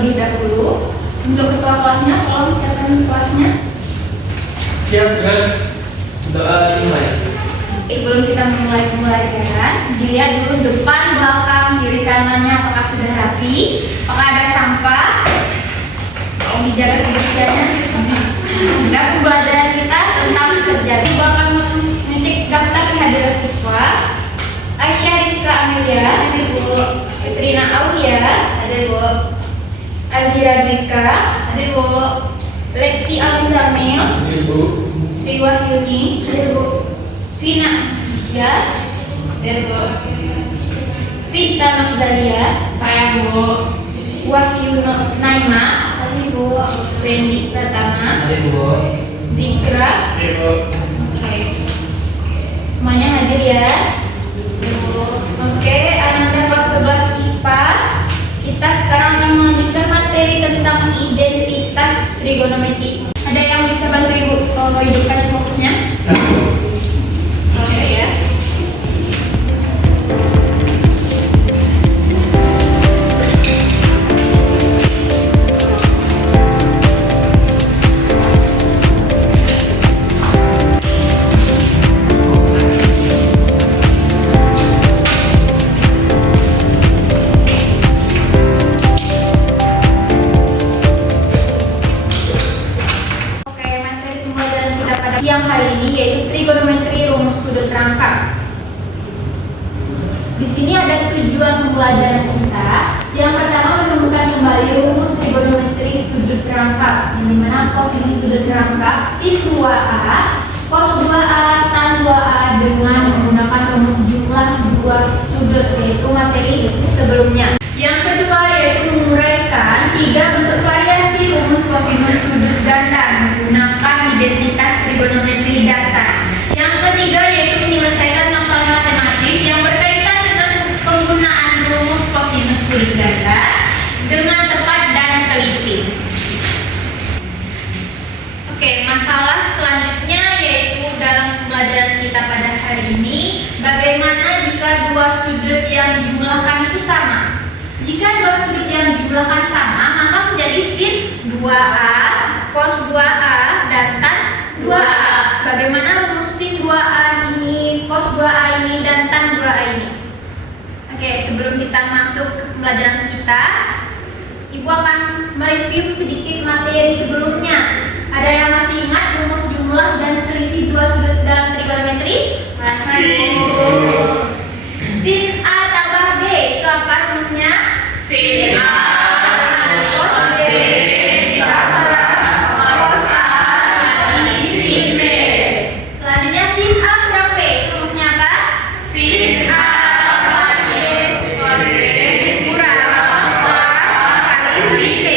terlebih dahulu. Untuk ketua kelasnya, tolong siapkan kelasnya. Siap kan? Doa dimulai. Sebelum kita memulai pembelajaran, dilihat dulu depan, belakang, kiri kanannya apakah sudah rapi, apakah ada sampah. Tolong dijaga kebersihannya. Dan pembelajaran kita tentang kerja. Ibu akan mengecek daftar kehadiran siswa. Aisyah Rizka Amelia, ada Ibu. Katrina Aulia, ada Ibu. Azira Dwika, ada Ibu. Lexi Alizamil, Ada Ibu. Sri Wahyuni, ada Ibu. Vina ya, ada Ibu. Vita Nafzalia, saya Bu. Wahyu Naima, ada Ibu. Wendy Pratama, Ada Ibu. Zikra. Ada Ibu. Oke, semuanya hadir ya. Oke, Ananda kelas 11 IPA. Kita sekarang akan melanjutkan materi tentang identitas trigonometri. Ada yang bisa bantu Ibu hidupkan fokusnya? Oke ya. Yang hari ini yaitu trigonometri rumus sudut rangka. Di sini ada tujuan pembelajaran kita. Yang pertama menemukan kembali rumus trigonometri sudut rangka, yang dimana kosinus sudut rangka sin 2a, cos 2a, tan 2a dengan menggunakan rumus jumlah dua sudut, yaitu materi sebelumnya. Yang kedua yaitu menguraikan tiga bentuk variasi rumus kosinus sudut ganda menggunakan identitas trigonometri dasar. Yang ketiga yaitu menyelesaikan masalah matematis yang berkaitan dengan penggunaan rumus kosinus sudut ganda dengan tepat dan teliti. Oke, masalah selanjutnya yaitu dalam pembelajaran kita pada hari ini, bagaimana jika dua sudut yang dijumlahkan itu sama? Jika dua sudut yang dijumlahkan sama, maka menjadi sin 2a, cos 2a, dan tan 2a. Bagaimana rumus sin 2a ini, cos 2a ini, dan tan 2a ini? Oke, sebelum kita masuk ke pembelajaran kita, Ibu akan mereview sedikit materi sebelumnya. Ada yang masih ingat rumus jumlah dan selisih dua sudut dalam trigonometri? Masih. Sin A tambah B itu apa rumusnya? Sin A cos B ditambah cos A dikali sin B. Selanjutnya sin A kurang B itu rumusnya apa? Sin A tambah B cos B kurang cos A dikali sin B.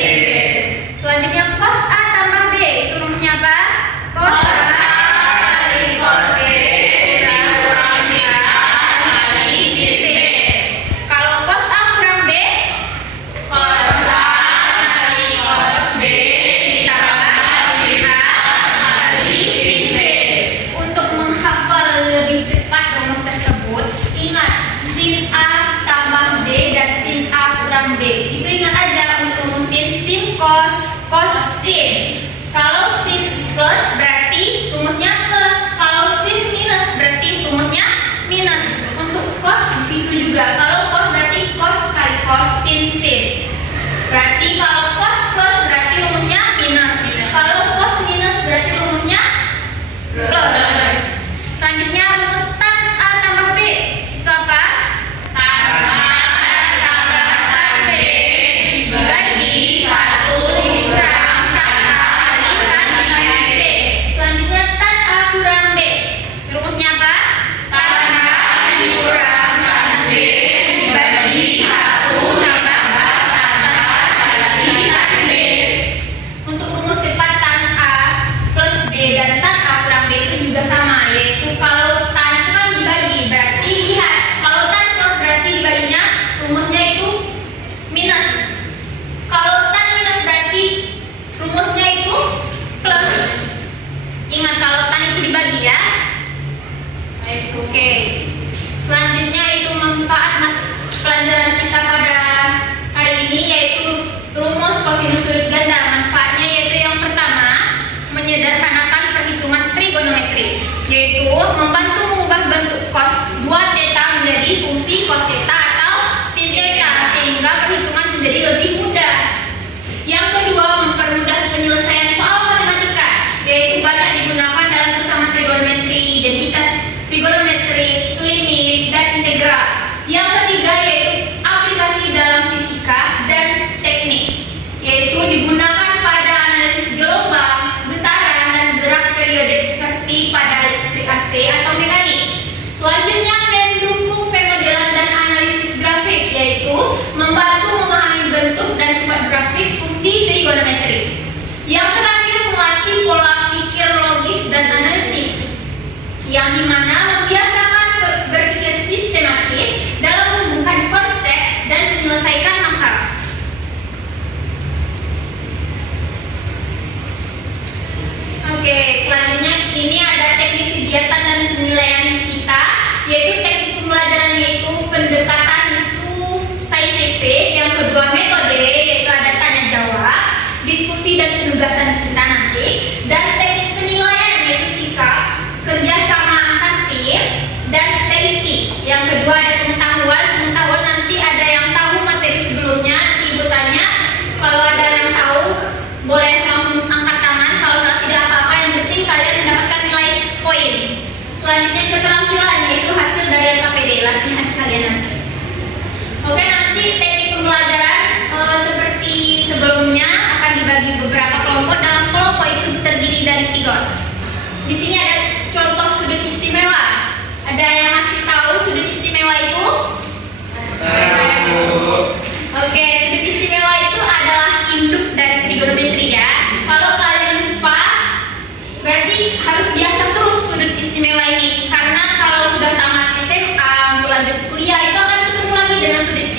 Selanjutnya cos A tambah B itu rumusnya apa? Cos A dikali cos B kurang sin A dikali sin B. Kalau cos A kurang B, cos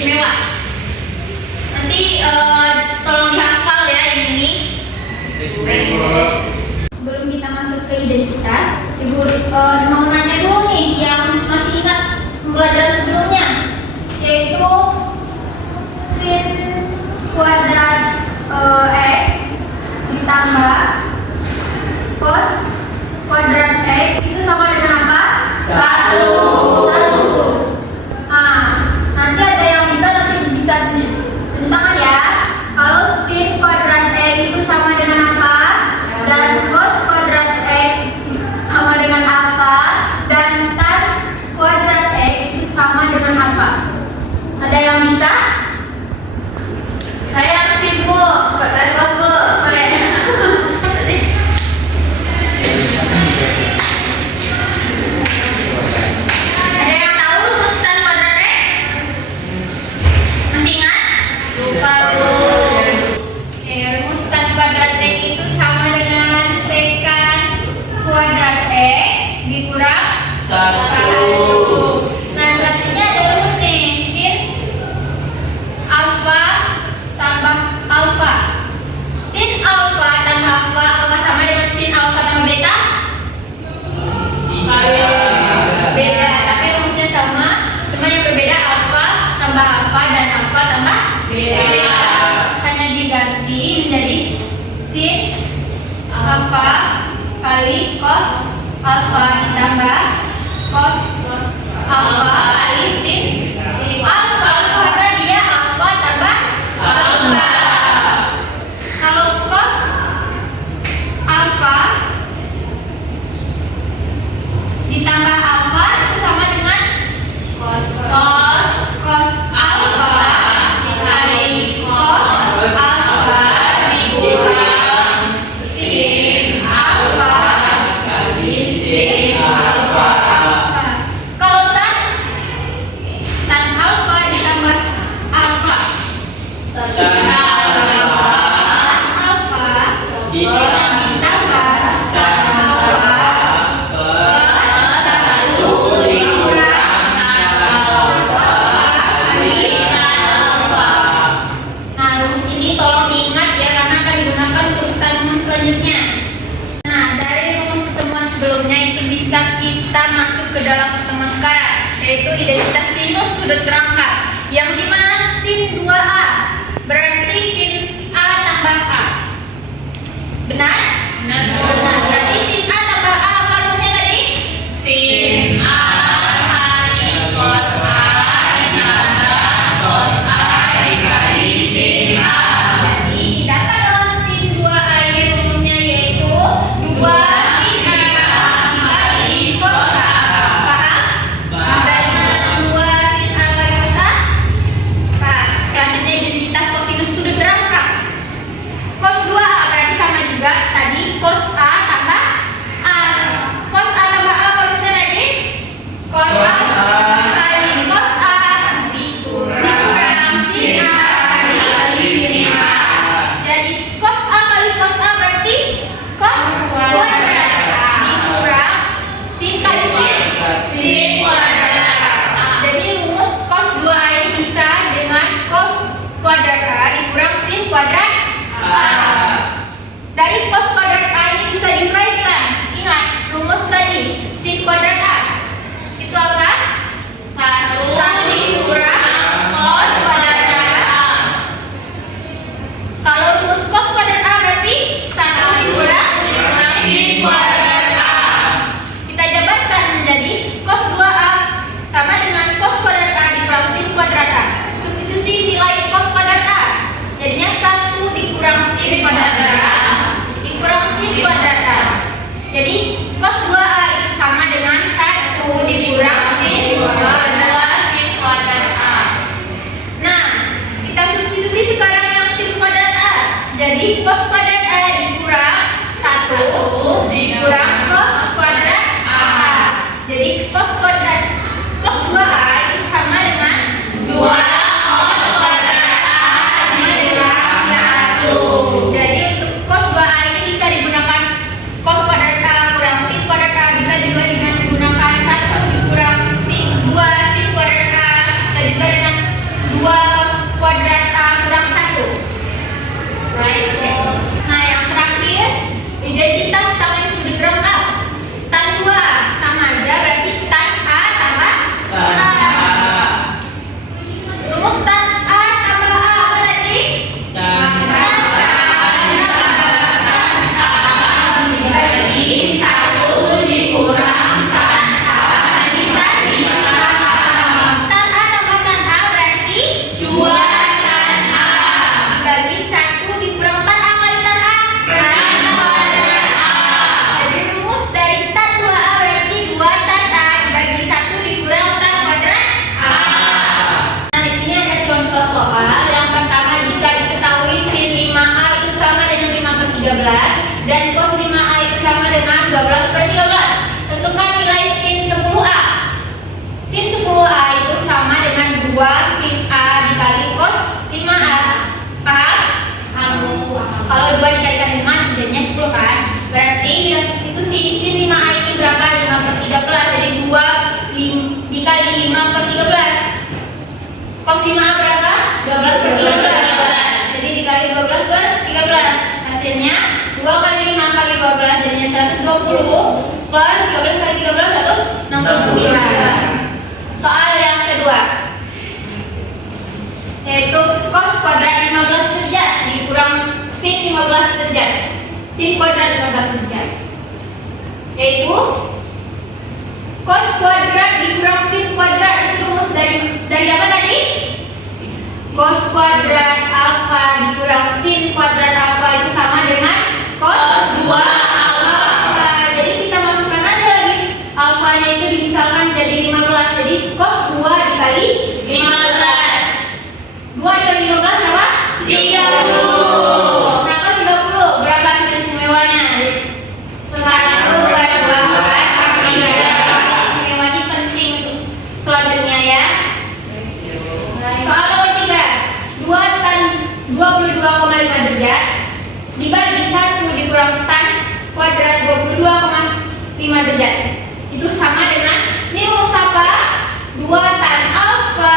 istimewa. Nanti tolong dihafal ya ini. Sebelum kita masuk ke identitas, Ibu mau nanya dulu nih yang masih ingat pembelajaran sebelumnya, yaitu sin kuadrat X ditambah cos kuadrat X itu sama dengan apa? 1. Nanti ada yang bisa tunjuk tangan ya. Kalau sin kuadrat X itu sama dengan apa? Dan cos kuadrat X sama dengan apa? Dan tan kuadrat X itu sama dengan apa? Ada yang bisa? Saya sin Bu, kuadrat cos Bu. Ada yang tahu rumus tan kuadrat X? Masih ingat? Lupa Bu. Oke, rumus tan kuadrat X itu sama dengan sekan kuadrat X dikurang 1. Nah, selanjutnya ada rumus nih, sin alfa tambah alfa. Sin alfa tambah alfa apakah sama dengan sin alfa tambah beta? Beda, tapi rumusnya sama, cuma yang berbeda alfa tambah alfa dan alfa tambah beta. Hanya diganti menjadi sin alfa kali cos alfa ditambah cos alfa kali sin alfa, karena dia alfa tambah alfa. Kalau cos alfa ditambah alfa itu sama dengan cos alfa dikali cos alfa dikurang sin alfa dikali sin alfa. Kalau tan alfa ditambah alfa, tan alfa ditambah tan alfa kita masuk ke dalam pertemuan sekarang, yaitu identitas sinus sudut berangkat, yang dimana sin 2A berarti sin A tambah A. Benar? Benar. Berarti sin A tambah A apa rumusnya tadi? Sin A kali cos A ditambah cos A dikali sin A. Jadi didapat oleh sin 2A ini rumusnya yaitu 2 tadi cos A tambah A. Cos A tambah A apa rumusnya tadi? Cos A kali cos A dikurang sin A kali sin A. Jadi cos A kali cos A berarti cos kuadrat dikurang sin kali sin kuadrat. Jadi rumus cos 2A ini bisa dengan cos kuadrat A dikurang sin kuadrat A. Dari cos kuadrat A ini bisa diuraikan. Ingat rumus tadi, sin kuadrat A itu apa? 1 dikurang cos kuadrat A. Kalau rumus cos kuadrat A berarti 1 dikurang sin kuadrat A. Kita jabarkan menjadi cos 2A sama dengan cos kuadrat A dikurang sin kuadrat A. Substitusi nilai cos kuadrat A, jadinya 1 dikurang sin kuadrat A dikurang sin kuadrat A. Jadi cos 2A itu sama dengan 1 dikurang sin kuadrat A. Nah, kita substitusi sekarang yang sin kuadrat A. Jadi cos kuadrat A dikurang 1 dikurang cos kuadrat A. Jadi cos 2A itu sama dengan 2 cos kuadrat A dikurang 1. Jadi untuk cos 2A ini bisa digunakan cos kuadrat A kurang sin kuadrat A, bisa juga dengan menggunakan 1 dikurang sin 2 sin kuadrat A, bisa juga dengan 2 Cos 5 berapa? 12 per 13. Jadi dikali 12 per 13. Hasilnya 2 kali 5 kali 12 jadinya 120 per 13 kali 13 169. Soal yang kedua yaitu cos kuadrat 15 derajat dikurang sin 15 derajat. Sin kuadrat 15 derajat yaitu cos kuadrat dikurang sin kuadrat. Itu rumus dari apa tadi? Cos kuadrat alfa dikurang sin kuadrat alfa itu sama dengan cos 2 alfa. Jadi kita masukkan aja lagi alfanya itu dimisalkan jadi 15. Jadi cos 2 dikali 15. 2 dikali 15 berapa? 30. Nah, cos 30 berapa sudut istimewanya? 1 per 2 istimewa ini penting untuk selanjutnya ya. Soal nomor 3, 2 tan 22,5 derajat dibagi 1 dikurang tan kuadrat 22,5 derajat itu sama dengan, ini rumus apa? 2 tan alfa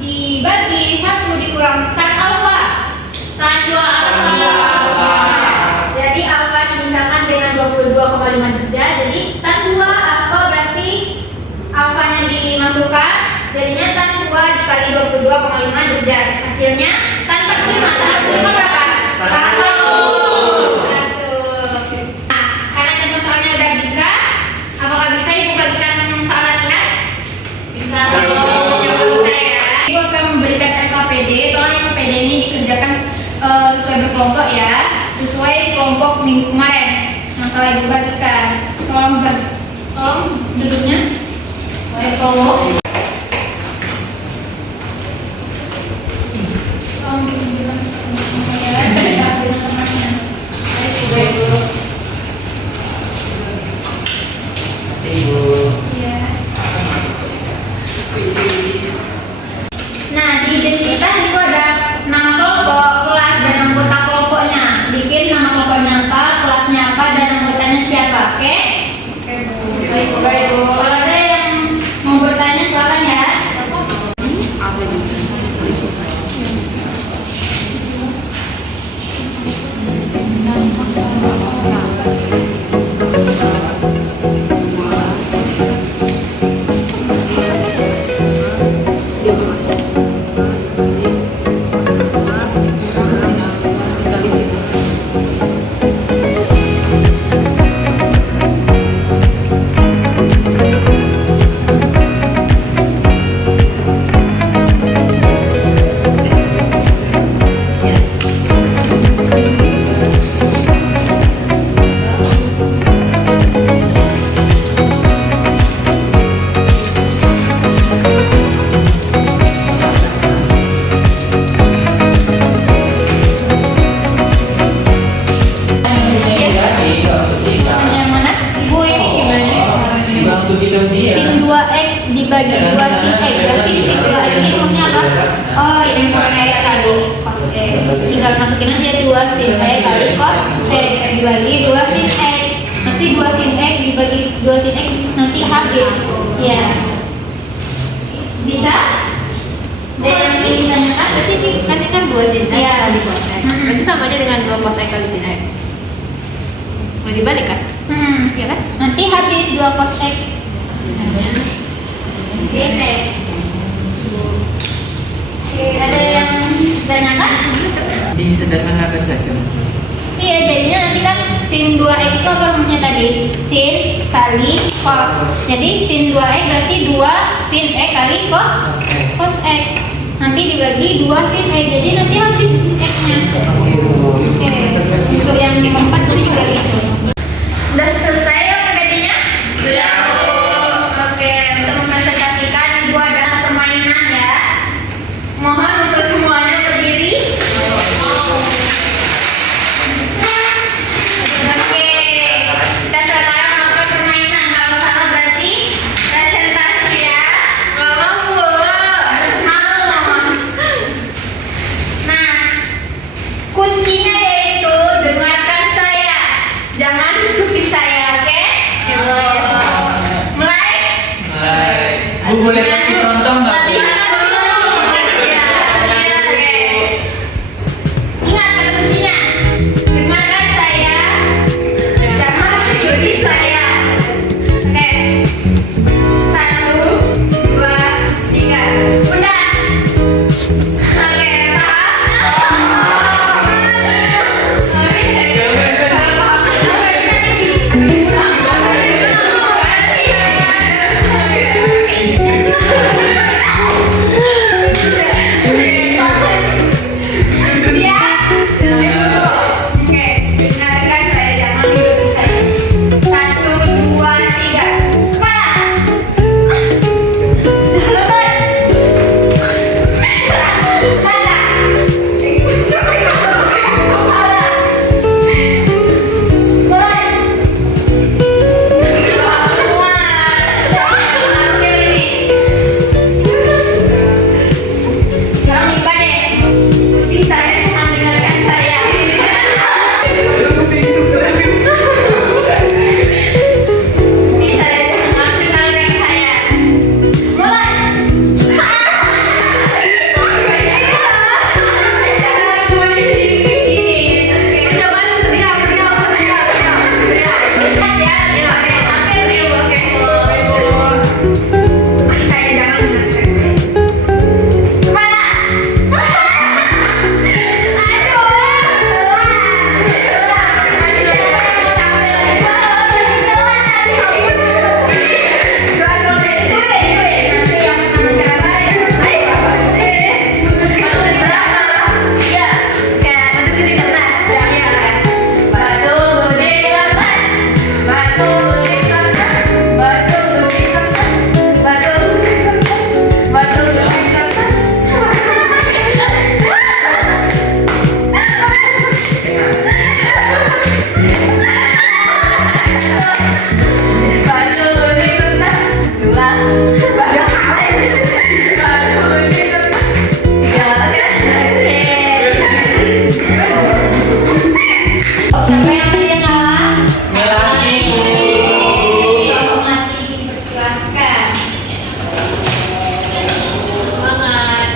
dibagi 1 dikurang tan alfa. Tan 2 alfa. Jadi alfa dimisalkan dengan 22,5 derajat. Jadi tan 2 alfa berarti alfanya dimasukkan jadinya tan 2 dikali 22,5 derajat. Hasilnya tan 45. Tan 45 berapa? 1. Nah, karena contoh soalnya udah bisa, apakah bisa ibu bagikan soal latihan? Bisa. Coba bisa ya. Ibu akan memberikan LKPD. Tolong LKPD ini dikerjakan sesuai berkelompok ya, sesuai kelompok minggu kemarin. Nah, kalau ibu bagikan, tolong duduknya. Kelompok. Nah, di identitas itu ada nama kelompok, kelas, dan anggota kelompoknya. Bikin nama kelompoknya apa, kelasnya apa, dan anggotanya siapa. Oke? Baik, Bu. Kalau ada yang mau bertanya silakan ya. Sin 2x dibagi 2 sin x, berarti sin 2x ini rumusnya apa? Oh, ini kayak tadi cos x. Tinggal masukin aja 2 sin x kali cos x dibagi 2 sin x. Nanti 2 sin x dibagi 2 sin x nanti habis. Ya. Bisa? Dan yang ini ditanyakan berarti ini kan 2 sin x kali cos x. Berarti sama aja dengan 2 cos x kali sin x. Mau dibalik kan? Iya kan? Nanti habis 2 cos x. Sin x. Oke, ada yang ditanyakan? Disederhanakan saja. Iya, jadinya nanti kan sin 2x itu apa rumusnya tadi? Sin kali cos. Jadi sin 2x berarti 2 sin x kali cos x. Nanti dibagi 2 sin x. Jadi nanti habis x-nya. Oke. Untuk yang keempat tadi juga gitu. Udah selesai ya PPT-nya? Sudah, Bu. Oke, untuk mempresentasikan Ibu ada permainan ya. Mohon untuk semuanya berdiri. Oke, kita sekarang melakukan permainan. Kalau sama berarti presentasi ya. Gak mau, Bu. Harus mau. Nah, kuncinya yaitu dengar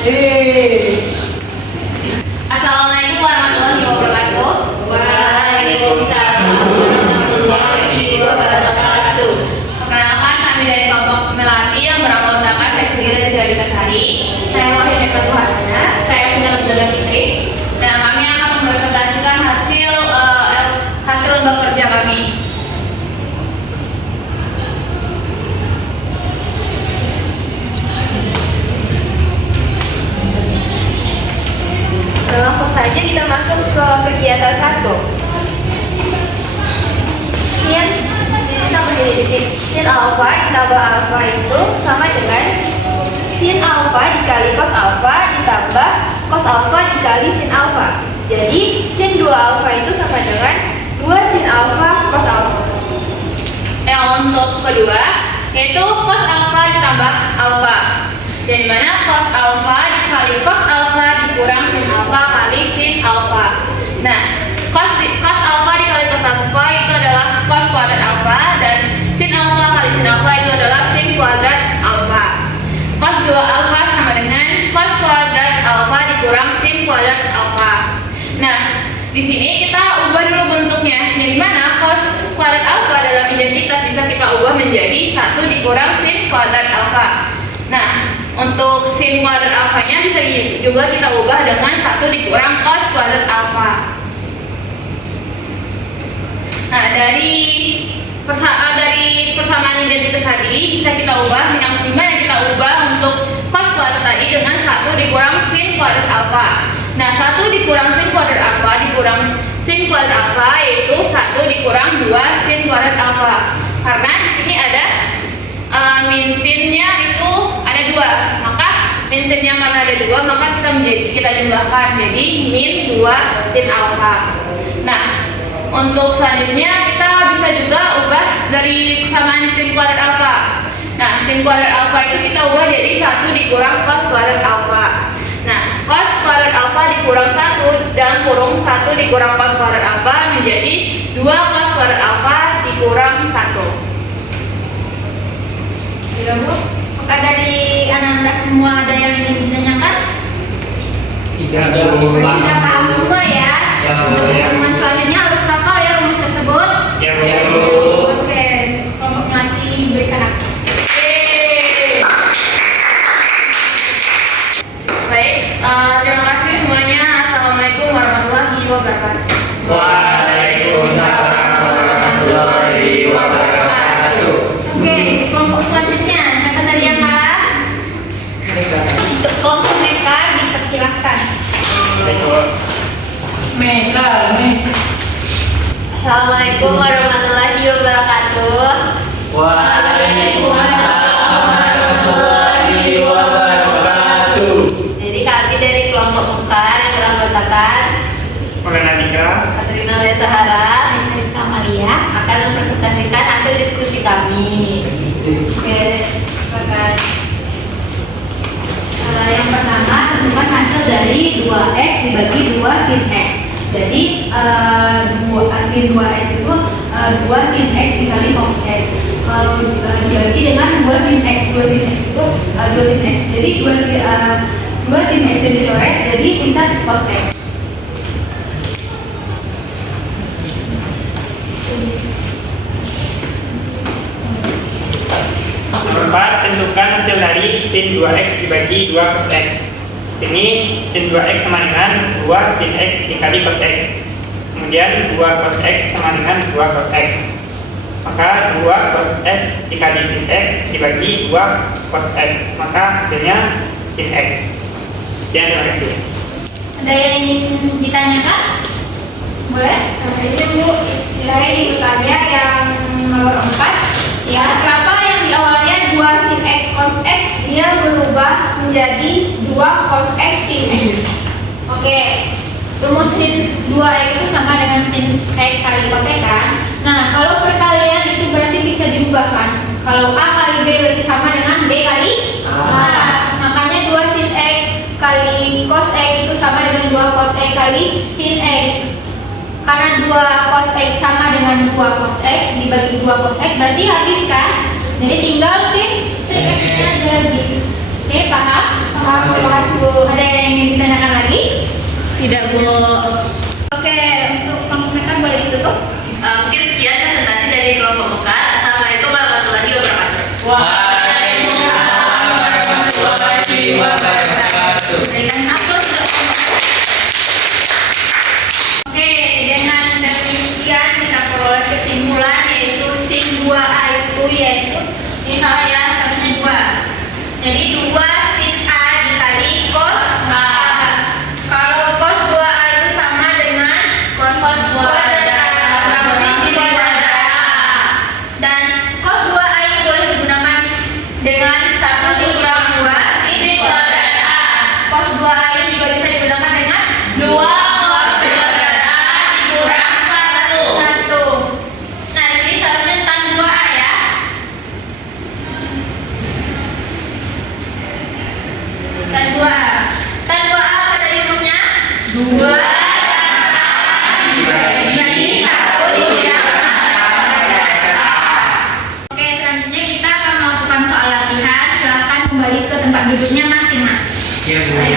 Assalamualaikum warahmatullahi wabarakatuh. Waalaikumsalam warahmatullahi wabarakatuh. Perkenalkan, kami dari kelompok Melati yang beranggotakan Presiden dari Kasari. Saya Wahyu Nepatu Hasana. Saya Fina Abdullah Fitri. Dan kami akan mempresentasikan hasil lomba kerja kami. Langsung saja kita masuk ke kegiatan 1. Sin alfa ditambah alfa itu sama dengan sin alfa dikali cos alfa ditambah cos alfa dikali sin alfa. Jadi sin 2 alfa itu sama dengan 2 sin alfa cos alfa. Yang untuk kedua yaitu cos alfa ditambah alfa. Jadi mana cos alfa dikali cos alfa dikurang sin alfa kali sin alfa. Nah, cos alfa dikali cos alfa itu adalah cos kuadrat alfa, dan sin alfa kali sin alfa itu adalah sin kuadrat alfa. Cos 2 alfa sama dengan cos kuadrat alfa dikurang sin kuadrat alfa. Nah, di sini kita ubah dulu bentuknya. Jadi mana cos kuadrat alfa dalam identitas bisa kita ubah menjadi 1 dikurang sin kuadrat alfa. Nah, untuk sin kuadrat alfanya bisa juga kita ubah dengan 1 dikurang cos kuadrat alfa. Nah, dari persamaan identitas tadi bisa kita ubah, yang kita ubah untuk cos kuadrat tadi dengan 1 dikurang sin kuadrat alfa. Nah, 1 dikurang sin kuadrat alfa dikurang sin kuadrat alfa yaitu 1 dikurang 2 sin kuadrat alfa. Karena di sini ada min sinnya itu ada 2, maka min sinnya karena ada 2 maka kita jumlahkan jadi min 2 sin alfa. Nah, untuk selanjutnya kita bisa juga ubah dari persamaan sin kuadrat alfa. Nah, sin kuadrat alfa itu kita ubah jadi 1 dikurang cos kuadrat alfa. Nah, cos kuadrat alfa dikurang 1 dalam kurung 1 dikurang cos kuadrat alfa menjadi 2 cos kuadrat alfa dikurang 1. Apakah dari anak-anak semua ada yang ingin ditanyakan? Tidak Berarti sudah paham semua ya. Ya, Untuk ya. teman selanjutnya harus hafal ya rumus tersebut. Ya, Oke, kelompok Melati diberikan akses. Baik, terima kasih semuanya. Assalamualaikum warahmatullahi wabarakatuh. Waalaikumsalam warahmatullahi wabarakatuh. Oke, kelompok selanjutnya siapa tadi yang kalah? Untuk kelompok mereka dipersilahkan. Assalamualaikum warahmatullahi wabarakatuh. Waalaikumsalam warahmatullahi wabarakatuh. Jadi kami dari kelompok Mekar yang beranggotakan Katrina Lesahara, Miss Rizka Maria akan mempresentasikan hasil diskusi kami. Oke, silakan. Yang pertama, tentukan hasil dari 2x dibagi 2 sin x. Jadi sin 2x itu 2 sin x dikali cos x. Kalau dibagi dengan 2 sin x, 2 sin x itu 2 sin x. Jadi 2 sin x yang dicoret jadi sisa cos x. Nomor 4, tentukan hasil dari sin 2x dibagi 2 cos x. Sini sin 2x sama dengan 2 sin x dikali cos x. Kemudian 2 cos x sama dengan 2 cos x. Maka 2 cos x dikali sin x dibagi 2 cos x. Maka hasilnya sin x. Sekian, terima kasih. Ada yang ingin ditanyakan? Boleh? Ini Bu, istilahnya di bertanya yang nomor 4. Ya, kenapa yang di awalnya 2 sin x cos x dia berubah menjadi 2 cos x sin x? Oke, rumus sin 2x itu sama dengan sin x kali cos x kan? Nah, kalau perkalian itu berarti bisa diubahkan. Kalau A kali B berarti sama dengan B kali A. Nah, makanya 2 sin x kali cos x itu sama dengan 2 cos x kali sin x. Karena 2 cos x sama dengan 2 cos x dibagi 2 cos x berarti habis kan? Jadi tinggal sin x nya aja lagi. Oke, paham? Terima kasih Bu. Ada yang ingin ditanyakan lagi? Tidak, Bu. Oke, untuk kelompok mereka boleh ditutup. Mungkin sekian presentasi dari kelompok Mekar. Assalamualaikum warahmatullahi wabarakatuh. Waalaikumsalam warahmatullahi wabarakatuh. Berikan aplaus untuk kelompok. Oke, dengan demikian kita peroleh kesimpulan yaitu sin 2A itu yaitu ini salah ya, satunya 2. Jadi 2 sin A dikali cos A. Kalau cos 2A itu sama dengan cos kuadrat sin kuadrat A. Dan cos 2A ini boleh digunakan dengan 1 dikurang 2 sin kuadrat A. Cos 2A ini juga bisa digunakan dengan 2 cos kuadrat A dikurang 1. Nah, di sini seharusnya tan 2A ya. Tan 2A. Tan 2A apa tadi rumusnya? 2 dibagi 1 dikurang A. Oke, selanjutnya kita akan melakukan soal latihan. Silakan kembali ke tempat duduknya masing-masing. Ya, Bu. Ini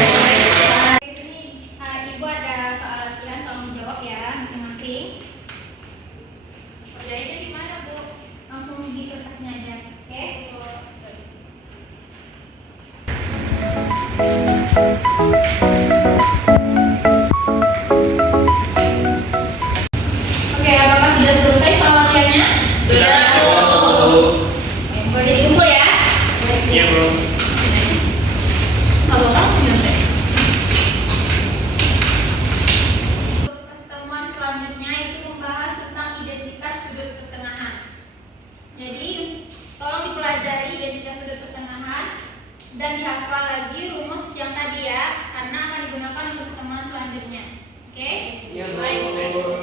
Ibu ada soal latihan, tolong jawab ya masing-masing. Kerjainnya di mana, Bu? Langsung di kertasnya aja. Oke? Oke, apakah sudah selesai soal latihannya? Sudah, Bu. Oke, boleh dikumpul ya? Iya, Bu. Kalau kamu nyampe. Untuk pertemuan selanjutnya itu membahas tentang identitas sudut pertengahan. Jadi, tolong dipelajari identitas sudut pertengahan dan dihafal lagi rumus yang tadi ya, karena akan digunakan untuk pertemuan selanjutnya. Oke? Ya, Bu. Baik.